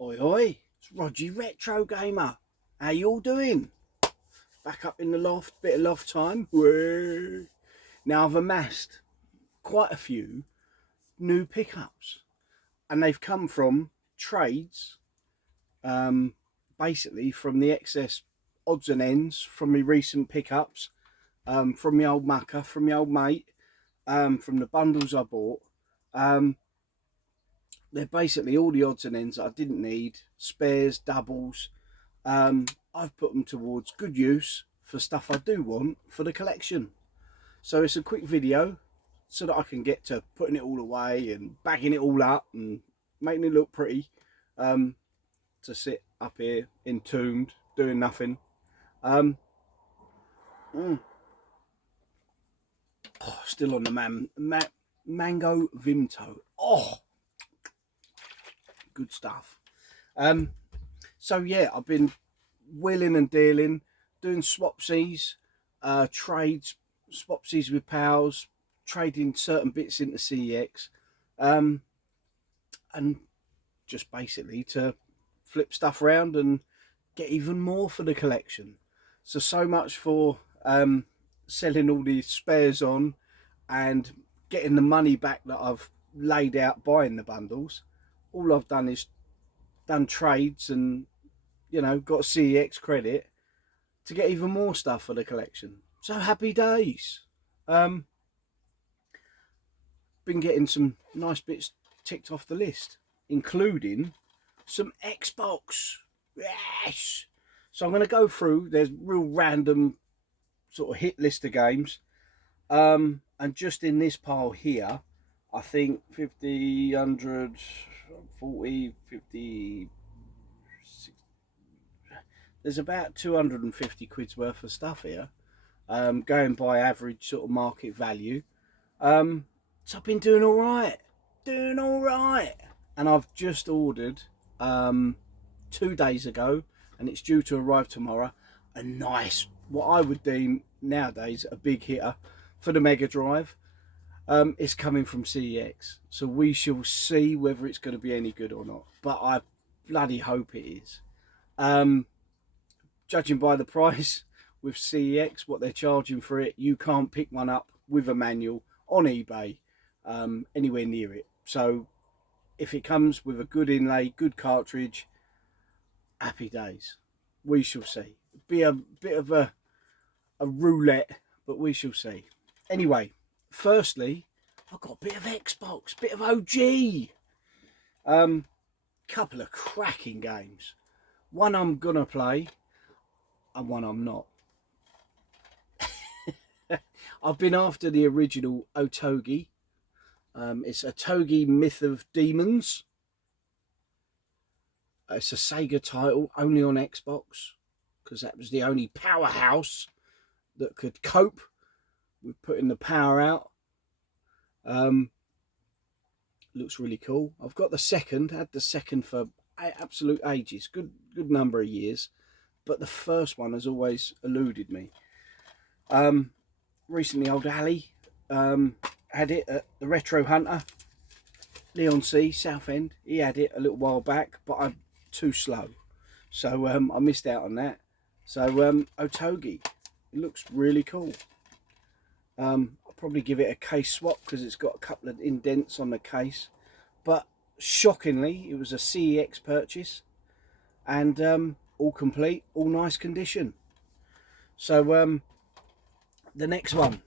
Oi oi, it's Roger Retro Gamer. How you all doing? Back up in the loft, bit of loft time. Whee! Now I've amassed quite a few new pickups, and they've come from trades, basically from the excess odds and ends from my recent pickups, from my old mucker, from my old mate, from the bundles I bought. They're basically all the odds and ends that I didn't need, spares, doubles. I've put them towards good use for stuff I do want for the collection. So it's a quick video so that I can get to putting it all away and bagging it all up and making it look pretty, to sit up here entombed doing nothing. Oh, still on the mango Vimto. Oh, good stuff. So yeah, I've been wheeling and dealing, doing swapsies, trades, swapsies with pals, trading certain bits into CEX, and just basically to flip stuff around and get even more for the collection. So much for selling all these spares on and getting the money back that I've laid out buying the bundles. All I've done is done trades and, you know, got CEX credit to get even more stuff for the collection. So happy days. Been getting some nice bits ticked off the list, including some Xbox. Yes. So I'm going to go through. There's real random sort of hit list of games, and just in this pile here, I think 50, 100, 40, 50. There's about 250 quid's worth of stuff here, going by average sort of market value. So I've been doing all right, and I've just ordered 2 days ago, and it's due to arrive tomorrow, a nice, what I would deem nowadays a big hitter for the Mega Drive. It's coming from CEX, so we shall see whether it's going to be any good or not, but I bloody hope it is. Judging by the price with CEX, what they're charging for it, you can't pick one up with a manual on eBay anywhere near it. So if it comes with a good inlay, good cartridge, happy days. We shall see. Be a bit of a roulette, but we shall see. Anyway, firstly, I've got a bit of Xbox, bit of OG. Couple of cracking games. One I'm gonna play, and one I'm not. I've been after the original Otogi. It's Otogi Myth of Demons. It's a Sega title, only on Xbox, because that was the only powerhouse that could cope with putting the power out. Looks really cool. I've got the second, had the second for absolute ages, good number of years, but the first one has always eluded me. Recently old Ali had it at the Retro Hunter, Leigh-on-Sea, Southend. He had it a little while back, but I'm too slow, so I missed out on that. So Otogi, it looks really cool. I'll probably give it a case swap because it's got a couple of indents on the case, but shockingly it was a CEX purchase, and all complete, all nice condition. So the next one,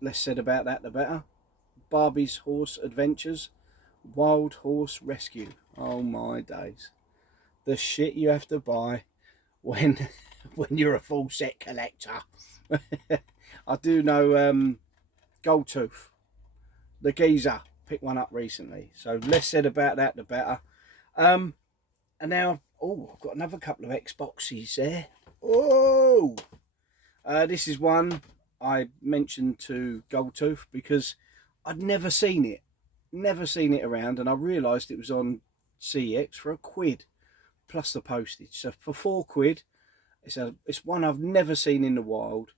less said about that the better. Barbie's Horse Adventures, Wild Horse Rescue. Oh my days, the shit you have to buy when you're a full set collector. I do know Goldtooth, the geezer, picked one up recently, so less said about that the better. And now, oh, I've got another couple of Xboxes there. Oh, this is one I mentioned to Goldtooth because I'd never seen it around, and I realised it was on CEX for £1 plus the postage. So for £4, it's one I've never seen in the wild,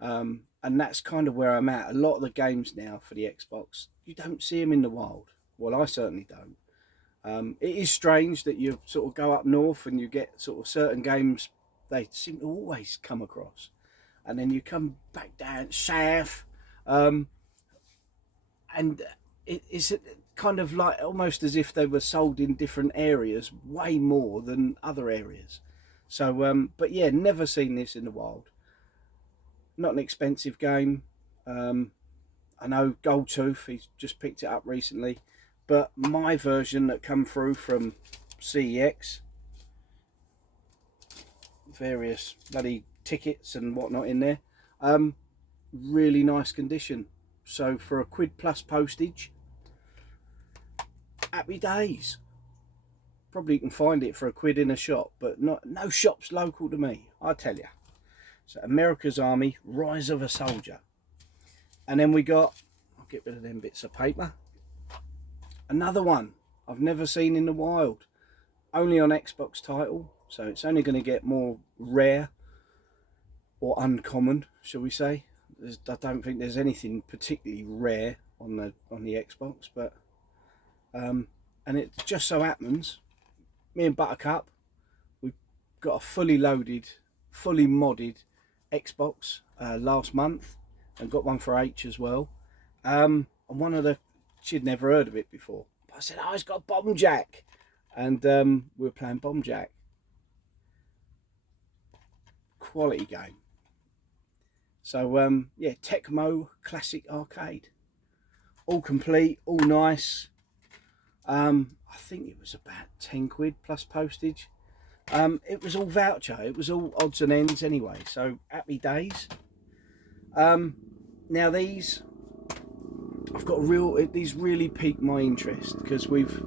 and that's kind of where I'm at. A lot of the games now for the Xbox, you don't see them in the wild. Well, I certainly don't. It is strange that you sort of go up north and you get sort of certain games they seem to always come across, and then you come back down south, um, and it's kind of like almost as if they were sold in different areas way more than other areas. So, but yeah, never seen this in the wild. Not an expensive game. Um, I know Goldtooth, he's just picked it up recently, but my version that come through from CEX, various bloody tickets and whatnot in there, really nice condition. So for a quid plus postage, happy days. Probably you can find it for a quid in a shop, but no shops local to me, I tell you. So America's Army, Rise of a Soldier. And then we got, I'll get rid of them bits of paper, another one I've never seen in the wild. Only on Xbox title, so it's only going to get more rare or uncommon, shall we say. I don't think there's anything particularly rare on the Xbox, but and it just so happens, me and Buttercup, we've got a fully loaded, fully modded Xbox last month, and got one for H as well. And one of the, she'd never heard of it before. But I said, "Oh, it's got Bomb Jack," and we were playing Bomb Jack. Quality game. So yeah, Tecmo Classic Arcade, all complete, all nice. I think it was about 10 quid plus postage. It was all voucher, it was all odds and ends anyway, so happy days. Now these, I've got these really piqued my interest because we've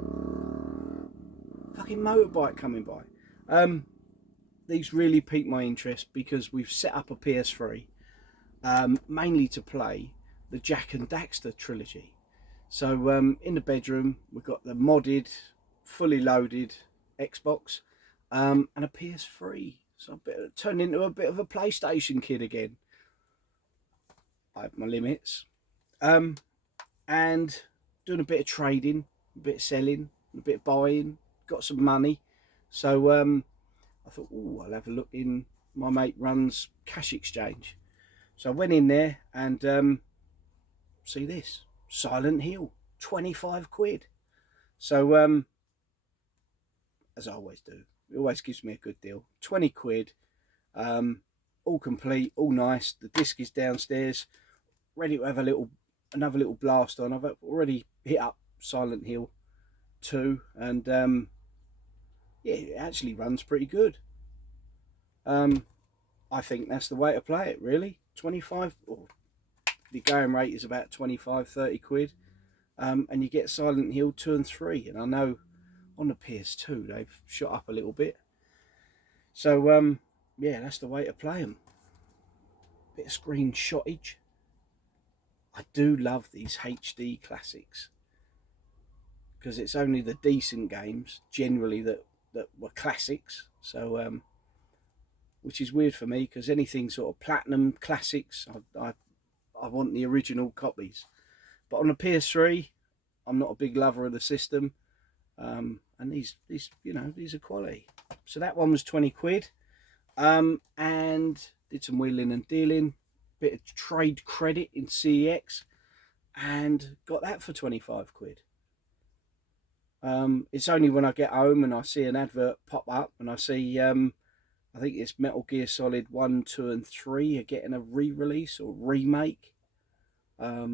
fucking motorbike coming by. These really piqued my interest because we've set up a PS3 mainly to play the Jack and Daxter trilogy. So in the bedroom we've got the modded, fully loaded Xbox and a PS3. So I turned into a bit of a PlayStation kid again. I have my limits. And doing a bit of trading, a bit of selling, a bit of buying, got some money. So I thought, oh, I'll have a look in, my mate runs Cash Exchange. So I went in there and see this, Silent Hill, 25 quid. So as I always do, it always gives me a good deal. 20 quid, all complete, all nice. The disc is downstairs, ready to have another little blast on. I've already hit up Silent Hill 2, and yeah, it actually runs pretty good. I think that's the way to play it, really. 25, or the going rate is about 25-30 quid, and you get Silent Hill 2 and 3, and I know on the PS2 they've shot up a little bit. So yeah, that's the way to play them. Bit of screenshottage. I do love these HD classics because it's only the decent games generally that were classics. So which is weird for me because anything sort of platinum classics, I want the original copies. But on the PS3, I'm not a big lover of the system, and these you know, these are quality. So that one was 20 quid, and did some wheeling and dealing, bit of trade credit in CEX, and got that for 25 quid. It's only when I get home and I see an advert pop up and I see I think it's Metal Gear Solid 1, 2 and 3 are getting a re-release or remake. I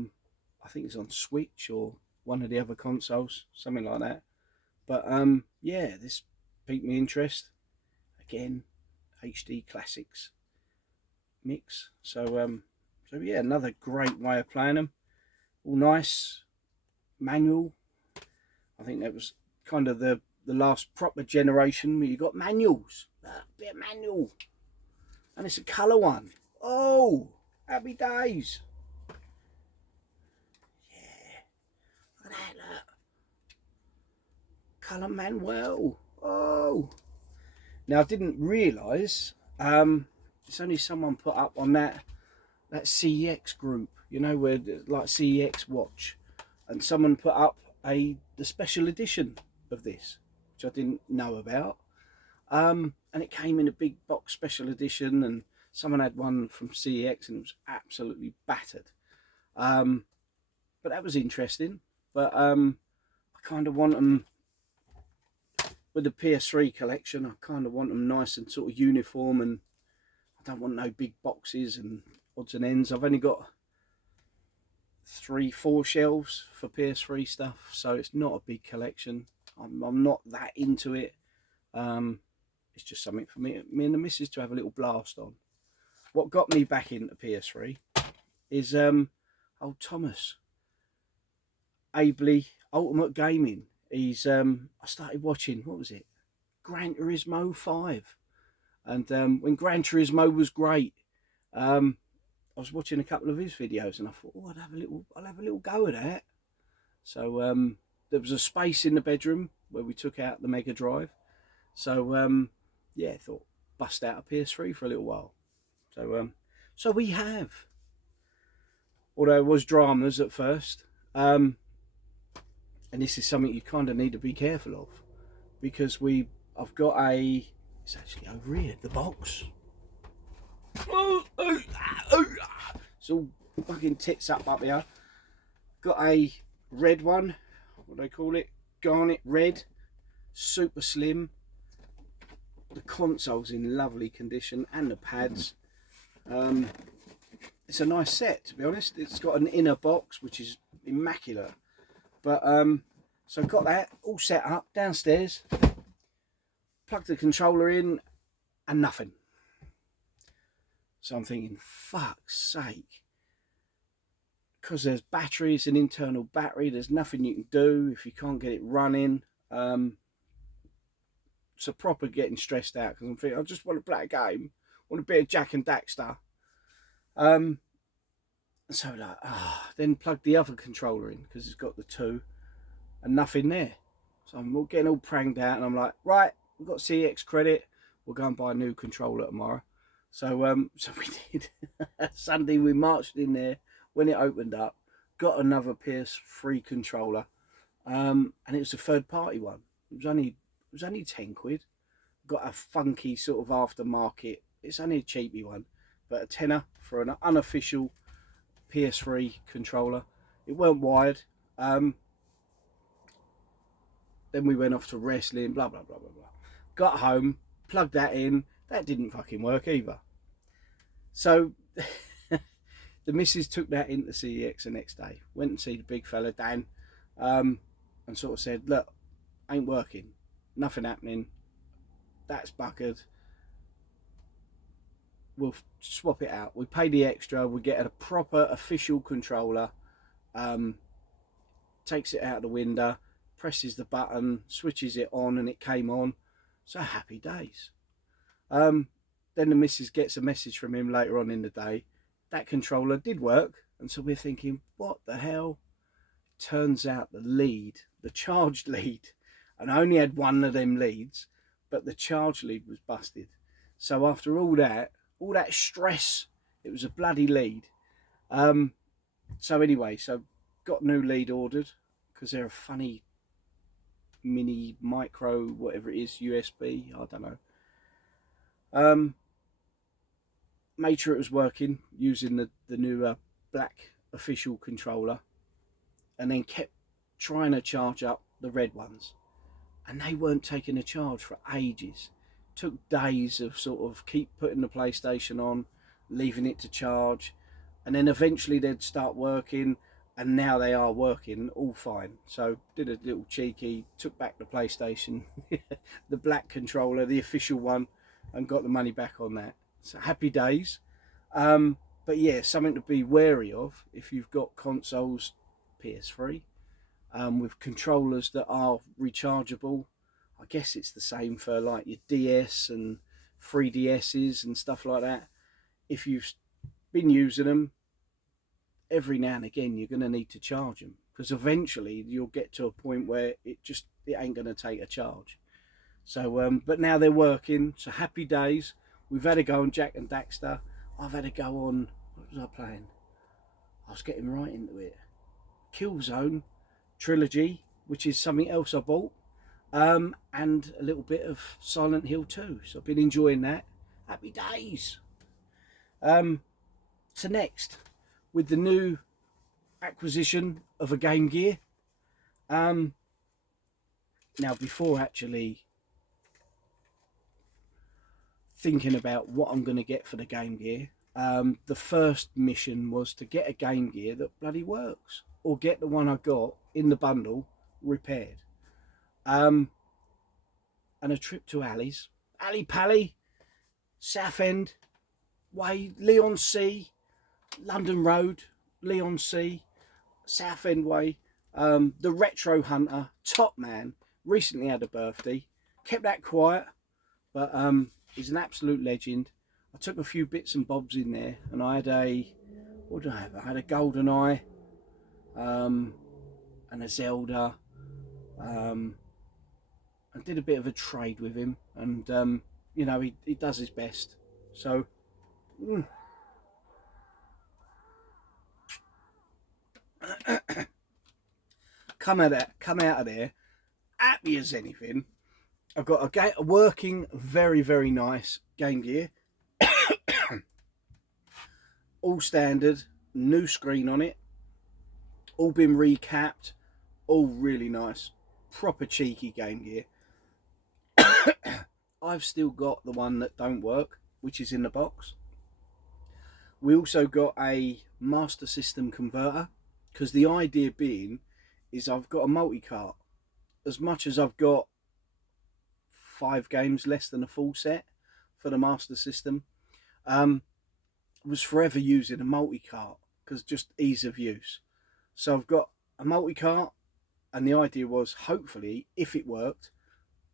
think it's on Switch or one of the other consoles, something like that. But yeah, this piqued my interest. Again, HD classics mix. So yeah, another great way of playing them. All nice, manual. I think that was kind of the last proper generation where you got manuals. A bit of manual. And it's a colour one. Oh, happy days. Yeah. Look at that, look. Colour Manuel. Oh. Now I didn't realise, it's only someone put up on that CEX group, you know, where like CEX Watch, and someone put up the special edition of this, which I didn't know about. And it came in a big box special edition, and someone had one from CEX and it was absolutely battered. But that was interesting. But I kind of want them, with the PS3 collection, I kind of want them nice and sort of uniform, and I don't want no big boxes and odds and ends. I've only got 3-4 shelves for PS3 stuff, so it's not a big collection. I'm not that into it. It's just something for me and the missus to have a little blast on. What got me back into PS3 is old Thomas Abley Ultimate Gaming. He's I started watching, what was it, Gran Turismo 5, and when Gran Turismo was great, I was watching a couple of his videos and I thought, oh, I'll have a little go at that. So there was a space in the bedroom where we took out the Mega Drive, so yeah, I thought bust out a PS3 for a little while. So we have, although it was dramas at first, and this is something you kind of need to be careful of, because I've got it's actually over here, the box. It's all fucking tits up here. Got a red one, what do they call it? Garnet red, super slim. The console's in lovely condition and the pads. It's a nice set, to be honest. It's got an inner box which is immaculate. But so I've got that all set up downstairs. Plugged the controller in and nothing. So I'm thinking, fuck's sake. Because there's batteries, an internal battery, there's nothing you can do if you can't get it running. So proper getting stressed out, because I'm thinking, I just want to play a game. I want a bit of Jack and Daxter. So like, then plug the other controller in, because it's got the two, and nothing there. So I'm getting all pranged out, and I'm like, right, we've got CX credit, we'll go and buy a new controller tomorrow. So so we did. Sunday we marched in there when it opened up, got another PS3 controller, and it was a third party one. It was only 10 quid. Got a funky sort of aftermarket. It's only a cheapy one, but a tenner for an unofficial PS3 controller. It weren't wired. Then we went off to wrestling, blah blah blah blah blah. Got home, plugged that in. That didn't fucking work either. So the missus took that into CEX the next day. Went and see the big fella Dan, and sort of said, look, ain't working, nothing happening. That's buckered. We'll swap it out. We pay the extra. We get a proper official controller. Takes it out of the window, presses the button, switches it on, and it came on. So happy days. Then the missus gets a message from him later on in the day. That controller did work, and so we're thinking, what the hell? Turns out the lead, the charged lead, and I only had one of them leads, but the charge lead was busted. So after all that stress, it was a bloody lead. So anyway, so got new lead ordered, because they're a funny mini micro whatever it is, USB, I don't know. Made sure it was working using the new black official controller, and then kept trying to charge up the red ones, and they weren't taking a charge for ages. Took days of sort of keep putting the PlayStation on, leaving it to charge, and then eventually they'd start working, and now they are working all fine. So did a little cheeky, took back the PlayStation, the black controller, the official one, and got the money back on that. So happy days. But yeah, something to be wary of if you've got consoles, PS3, with controllers that are rechargeable. I guess it's the same for like your DS and 3DSs and stuff like that. If you've been using them, every now and again you're going to need to charge them, because eventually you'll get to a point where it ain't going to take a charge. So but now they're working, so happy days. We've had a go on Jack and Daxter. I've had a go on, what was I playing? I was getting right into it. Killzone Trilogy, which is something else I bought. and a little bit of Silent Hill 2. So I've been enjoying that. Happy days. So next, with the new acquisition of a Game Gear. Now, before actually thinking about what I'm going to get for the Game Gear, the first mission was to get a Game Gear that bloody works, or get the one I got in the bundle repaired. And a trip to Ali's, Ali Pally, Southend Way, Leigh-on-Sea, London Road, Leigh-on-Sea, Southend Way. The Retro Hunter, top man, recently had a birthday. Kept that quiet, but he's an absolute legend. I took a few bits and bobs in there, and I had what did I have? I had a Golden Eye, and a Zelda, and did a bit of a trade with him. And you know, he does his best. So come out of there happy as anything. I've got a working, very, very nice Game Gear. All standard, new screen on it, all been recapped, all really nice. Proper cheeky Game Gear. I've still got the one that don't work, which is in the box. We also got a Master System converter, because the idea being is I've got a multi-cart. As much as I've got 5 games less than a full set for the Master System, was forever using a multi-cart because just ease of use. So I've got a multi-cart, and the idea was, hopefully, if it worked,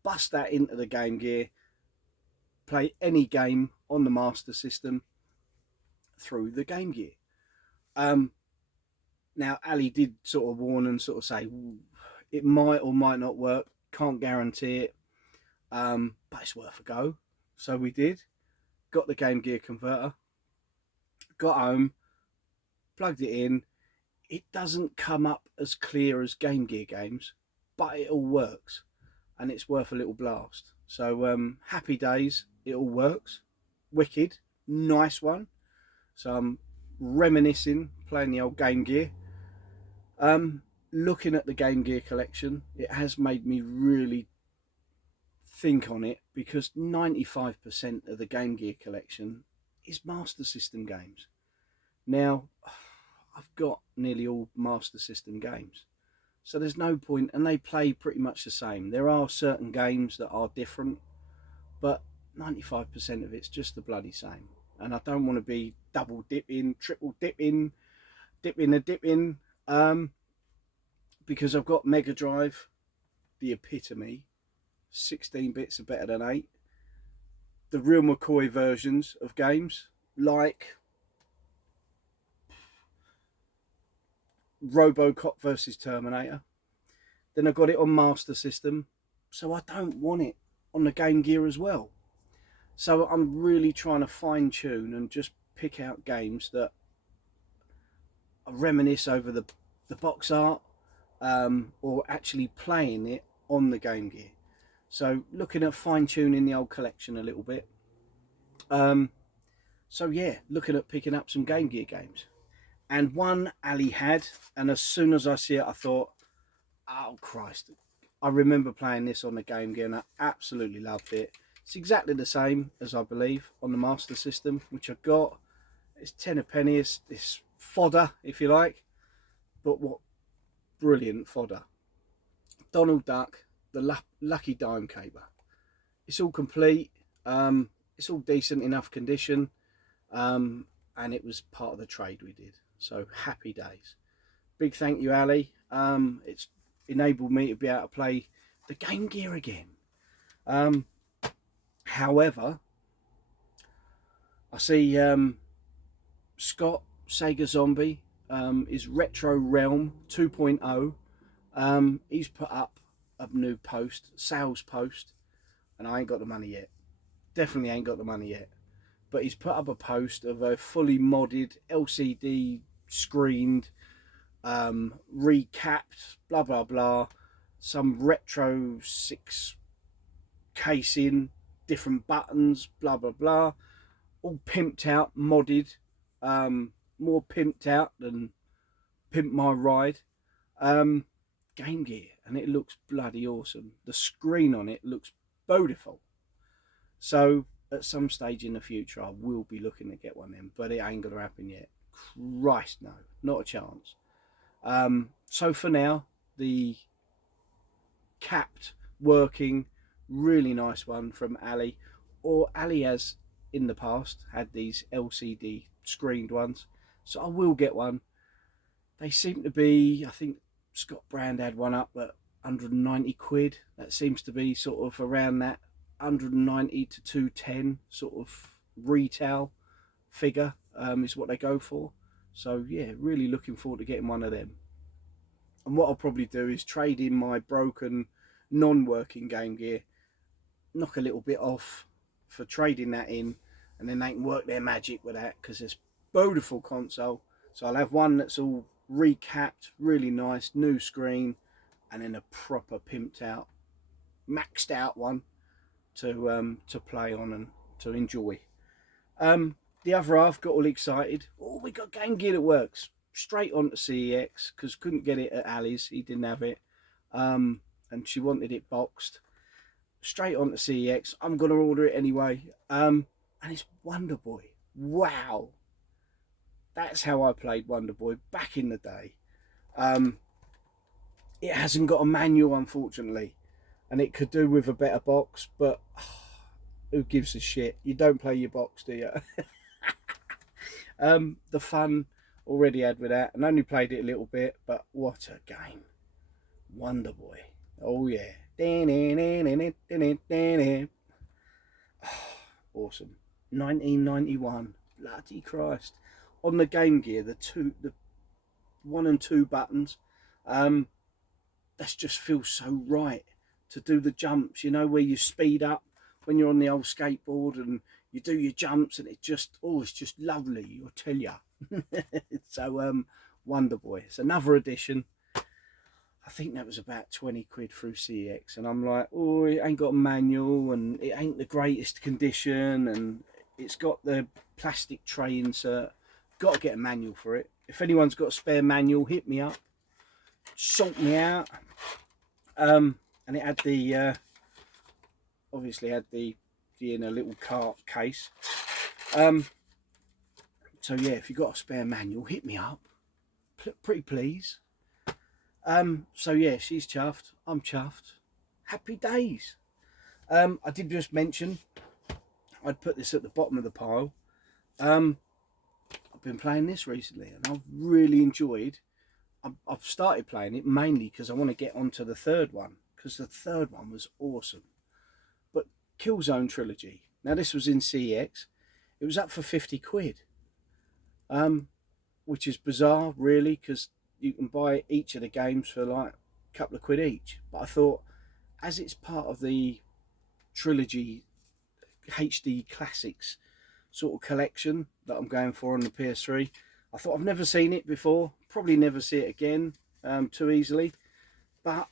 bust that into the Game Gear, play any game on the Master System through the Game Gear. Now, Ali did sort of warn and sort of say it might or might not work, can't guarantee it, but it's worth a go. So we did, got the Game Gear converter, got home, plugged it in. It doesn't come up as clear as Game Gear games, but it all works, and it's worth a little blast. So happy days, it all works. Wicked, nice one. So I'm reminiscing, playing the old Game Gear. Looking at the Game Gear collection, it has made me really think on it, because 95% of the Game Gear collection is Master System games. Now, I've got nearly all Master System games, so there's no point, and they play pretty much the same. There are certain games that are different, but 95% of it's just the bloody same. And I don't want to be double dipping, triple dipping, dipping, because I've got Mega Drive, the epitome. 16 bits are better than 8. The real McCoy versions of games, like RoboCop versus Terminator. Then I got it on Master System, so I don't want it on the Game Gear as well. So I'm really trying to fine tune and just pick out games that I reminisce over the box art, or actually playing it on the Game Gear. So looking at fine tuning the old collection a little bit. So yeah, looking at picking up some Game Gear games. And one Ali had, and as soon as I see it, I thought, oh Christ, I remember playing this on the Game Gear and I absolutely loved it. It's exactly the same as, I believe, on the Master System, which I got. It's 10 a penny, it's fodder, if you like, but what brilliant fodder. Donald Duck, the Lucky Dime Caper. It's all complete, it's all decent enough condition, and it was part of the trade we did. So happy days. Big thank you, Ali. It's enabled me to be able to play the Game Gear again. However, I see Scott Sega Zombie is Retro Realm 2.0. He's put up a new sales post, and I ain't got the money yet. Definitely ain't got the money yet. But he's put up a post of a fully modded LCD screened, recapped, blah blah blah, some retro 6 casing, different buttons, blah blah blah, all pimped out, modded, more pimped out than Pimp My Ride. Game Gear, and it looks bloody awesome. The screen on it looks beautiful. So at some stage in the future, I will be looking to get one then, but it ain't gonna happen yet. Christ, no, not a chance. So for now, the capped working, really nice one from Ali, or Ali has in the past had these LCD screened ones, so I will get one. They seem to be, I think Scott Brand had one up at 190 quid. That seems to be sort of around that 190 to 210 sort of retail figure, is what they go for. So yeah, really looking forward to getting one of them. And what I'll probably do is trade in my broken non-working Game Gear, knock a little bit off for trading that in, and then they can work their magic with that, because it's beautiful console. So I'll have one that's all recapped, really nice, new screen, and then a proper pimped out, maxed out one to play on and to enjoy. The other half got all excited. Oh, we got Game Gear that works. Straight on to CEX, because couldn't get it at Ali's. He didn't have it. And she wanted it boxed. Straight on to CEX. I'm going to order it anyway. And it's Wonder Boy. Wow. That's how I played Wonder Boy back in the day. It hasn't got a manual, unfortunately. And it could do with a better box, but who gives a shit? You don't play your box, do you? The fun already had with that, and only played it a little bit, but what a game. Wonder Boy. Oh yeah. Awesome. 1991. Bloody Christ. On the Game Gear, the 1 and 2 buttons, that just feels so right to do the jumps, you know, where you speed up when you're on the old skateboard and you do your jumps, and it just, oh, it's just lovely, I'll tell ya. So Wonder Boy, it's another edition. I think that was about 20 quid through CX, and I'm like, oh, it ain't got a manual, and it ain't the greatest condition, and it's got the plastic tray insert. Got to get a manual for it. If anyone's got a spare manual, hit me up, sort me out. And it had the obviously had the in a little cart case. So yeah, if you've got a spare manual, hit me up, pretty please. So yeah, she's chuffed, I'm chuffed, happy days. I did just mention I'd put this at the bottom of the pile. I've been playing this recently, and I've really enjoyed. I've started playing it mainly because I want to get onto the third one, because the third one was awesome. But Killzone Trilogy, now this was in CX, it was up for 50 quid, which is bizarre really, because you can buy each of the games for like a couple of quid each. But I thought, as it's part of the trilogy HD classics sort of collection that I'm going for on the PS3, I thought, I've never seen it before, probably never see it again too easily. But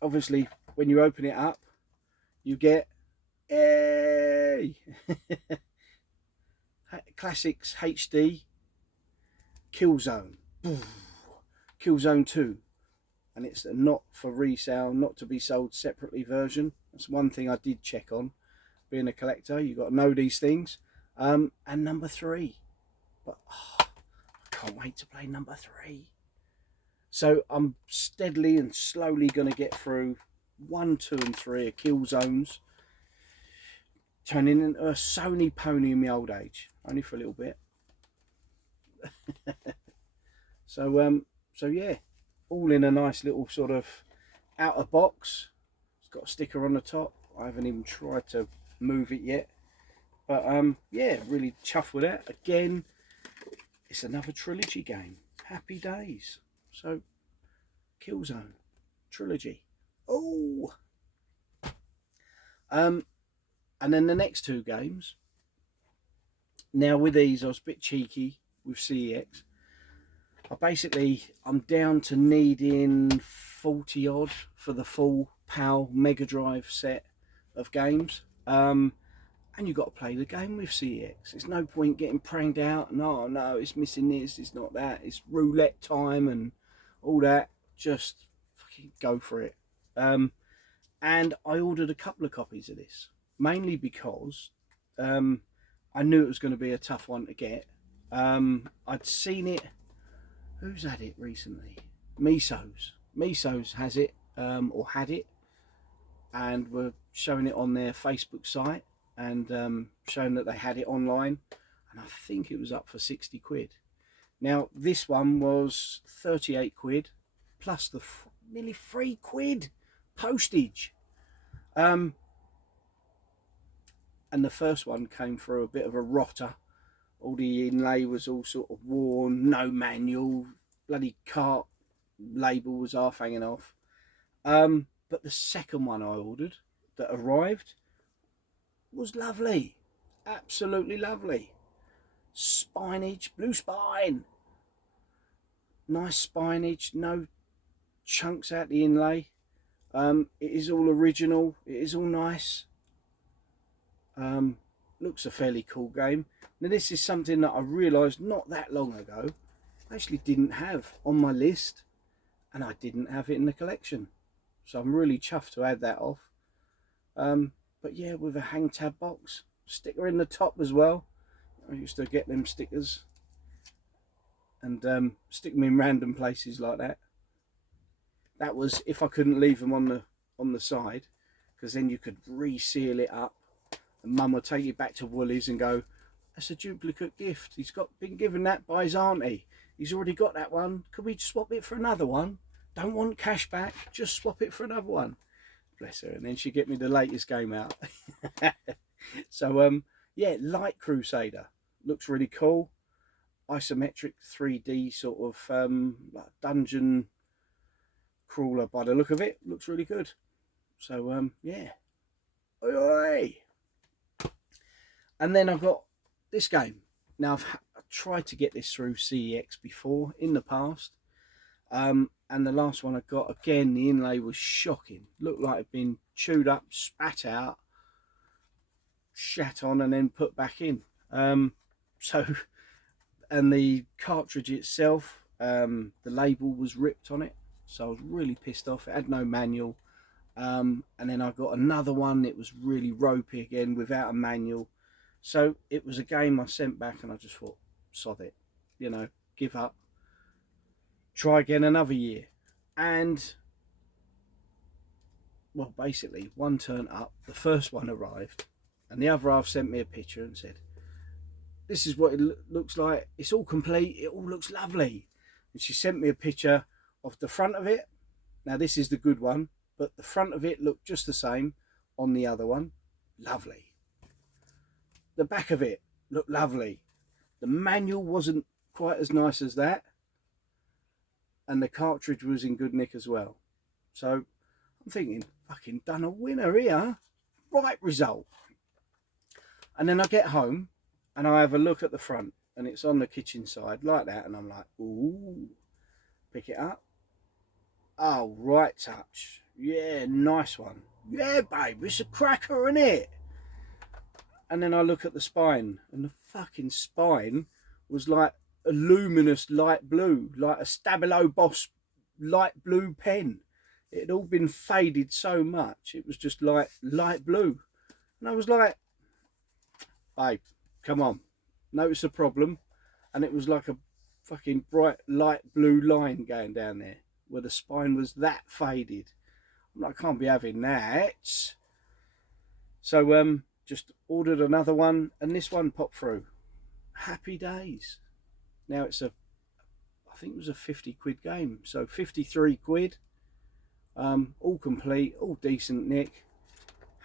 obviously when you open it up, you get hey Classics HD Killzone, Killzone 2, and it's a not for resale, not to be sold separately version. That's one thing I did check on. Being a collector, you got to know these things. And number 3, but I can't wait to play number 3. So I'm steadily and slowly going to get through 1, 2 and 3 of Killzones, turning into a Sony pony in my old age, only for a little bit. So yeah, all in a nice little sort of outer box. It's got a sticker on the top. I haven't even tried to move it yet, but yeah, really chuffed with that. Again, it's another trilogy game. Happy days. So Killzone Trilogy. Oh, and then the next 2 games. Now with these, I was a bit cheeky with CEX. I'm down to needing 40 odd for the full PAL Mega Drive set of games. And you've got to play the game with CEX. There's no point getting pranged out and, oh no, it's missing this, it's not that, it's roulette time and all that. Just fucking go for it. And I ordered a couple of copies of this, mainly because I knew it was going to be a tough one to get. I'd seen it. Who's had it recently? Miso's has it, or had it, and were showing it on their Facebook site and showing that they had it online. And I think it was up for 60 quid. Now, this one was 38 quid plus the nearly 3 quid postage. And the first one came through a bit of a rotter. All the inlay was all sort of worn, no manual, bloody cart label was half hanging off. But the second one I ordered that arrived was lovely, absolutely lovely. Spinage, blue spine, nice spinage, no chunks out the inlay. It is all original, it is all nice. Looks a fairly cool game. Now this is something that I realised not that long ago I actually didn't have on my list, and I didn't have it in the collection, so I'm really chuffed to add that off. But yeah, with a hang tab box, sticker in the top as well. I used to get them stickers and stick them in random places like that. That was if I couldn't leave them on the side, because then you could reseal it up, and Mum would take it back to Woolies and go, "That's a duplicate gift. He's been given that by his auntie. He's already got that one. Could we swap it for another one? Don't want cash back. Just swap it for another one." Bless her. And then she'd get me the latest game out. So yeah, Light Crusader looks really cool. Isometric 3D sort of like dungeon crawler by the look of it. Looks really good. So yeah. Oi, oi. And then I've got this game. Now I've tried to get this through CEX before in the past. And the last one I got, again, the inlay was shocking. Looked like it'd been chewed up, spat out, shat on and then put back in. And the cartridge itself, the label was ripped on it. So I was really pissed off. It had no manual. And then I got another one. It was really ropey again without a manual. So it was a game I sent back and I just thought, sod it, you know, give up. Try again another year. And, well, basically, one turned up, the first one arrived, and the other half sent me a picture and said, "This is what it looks like. It's all complete. It all looks lovely." And she sent me a picture of the front of it. Now, this is the good one, but the front of it looked just the same on the other one. Lovely. The back of it looked lovely. The manual wasn't quite as nice as that. And the cartridge was in good nick as well. So I'm thinking, fucking done a winner here. Right result. And then I get home and I have a look at the front and it's on the kitchen side like that. And I'm like, ooh, pick it up. Oh, right touch. Yeah, nice one. Yeah, babe, it's a cracker, isn't it? And then I look at the spine, and the fucking spine was like a luminous light blue, like a Stabilo Boss light blue pen. It had all been faded so much, it was just like light blue. And I was like, babe, come on, notice the problem. And it was like a fucking bright light blue line going down there, where the spine was that faded. I'm like, I can't be having that. So just ordered another one, and this one popped through. Happy days. Now I think it was a 50 quid game, so 53 quid, all complete, all decent nick.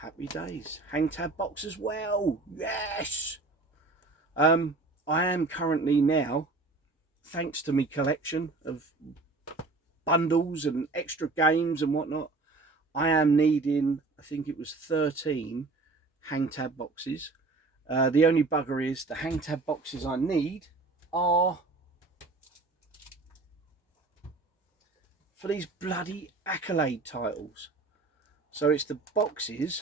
Happy days. Hang tab box as well. Yes. I am currently now, thanks to my collection of bundles and extra games and whatnot, I am needing, I think it was 13 hang tab boxes. The only bugger is the hang tab boxes I need are for these bloody accolade titles. So it's the boxes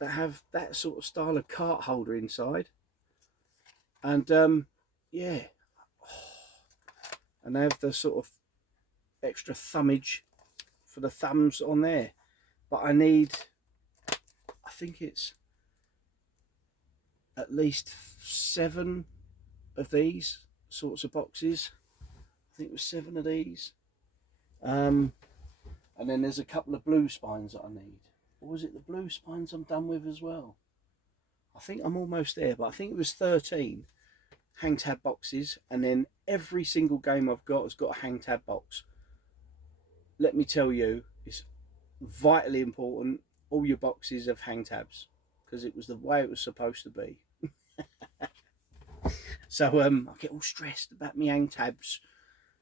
that have that sort of style of cart holder inside, and yeah, and they have the sort of extra thumbage for the thumbs on there. But I need, I think it's at least 7 of these sorts of boxes. I think it was 7 of these. And then there's a couple of blue spines that I need. Or was it the blue spines I'm done with as well? I think I'm almost there, but I think it was 13 hang tab boxes, and then every single game I've got has got a hang tab box. Let me tell you, it's vitally important all your boxes have hang tabs, because it was the way it was supposed to be. So I get all stressed about me hang tabs.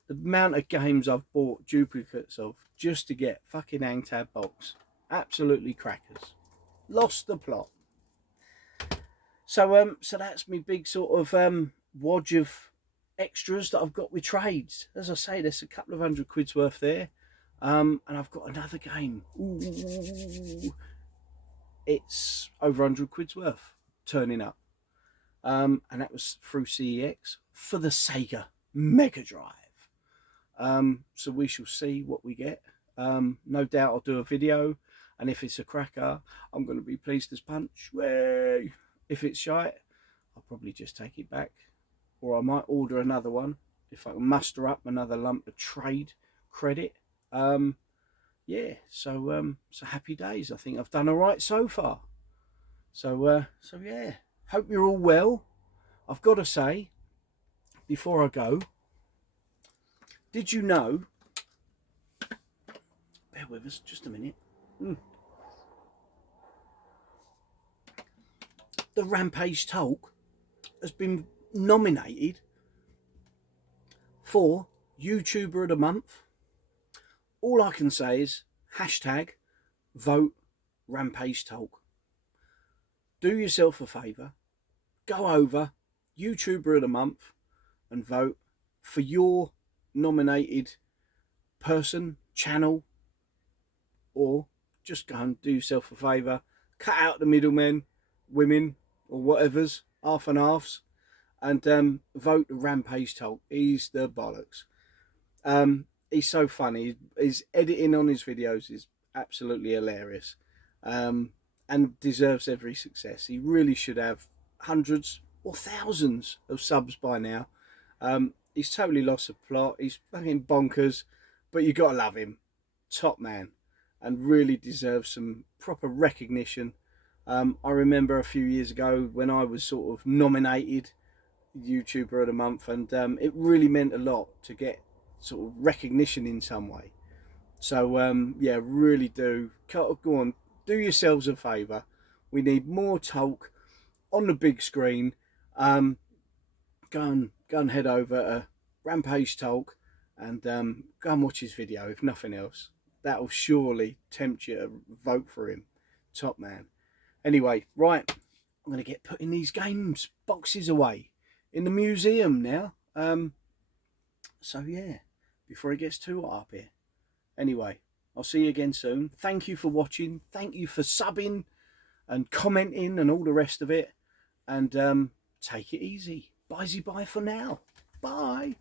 The amount of games I've bought duplicates of just to get fucking hang tab box. Absolutely crackers. Lost the plot. So so that's my big sort of wodge of extras that I've got with trades. As I say, there's a couple of £100 worth there. And I've got another game. Ooh, it's over £100 worth turning up. And that was through CEX for the Sega Mega Drive. So we shall see what we get. No doubt I'll do a video, and if it's a cracker, I'm going to be pleased as punch. Way. If it's shite, I'll probably just take it back, or I might order another one if I can muster up another lump of trade credit. Yeah, so happy days. I think I've done all right so far. So yeah, hope you're all well. I've got to say, before I go, did you know, bear with us just a minute, the Rampage Talk has been nominated for YouTuber of the Month. All I can say is hashtag vote Rampage Talk. Do yourself a favour, go over YouTuber of the Month and vote for your nominated person, channel, or just go and do yourself a favour, cut out the middlemen, women or whatever's, half and halves, and vote Rampage Talk. He's the bollocks. He's so funny. His editing on his videos is absolutely hilarious, and deserves every success. He really should have hundreds or thousands of subs by now. He's totally lost the plot. He's fucking bonkers, but you gotta love him. Top man, and really deserves some proper recognition. I remember a few years ago when I was sort of nominated YouTuber of the Month, and it really meant a lot to get sort of recognition in some way. So yeah, really do go on, do yourselves a favour. We need more talk on the big screen. Go and head over to Rampage Talk and go and watch his video, if nothing else. That'll surely tempt you to vote for him. Top man. Anyway, right, I'm going to get putting these games boxes away in the museum now. So yeah, before it gets too hot up here. Anyway, I'll see you again soon. Thank you for watching. Thank you for subbing and commenting and all the rest of it. And take it easy. Bye-bye for now. Bye.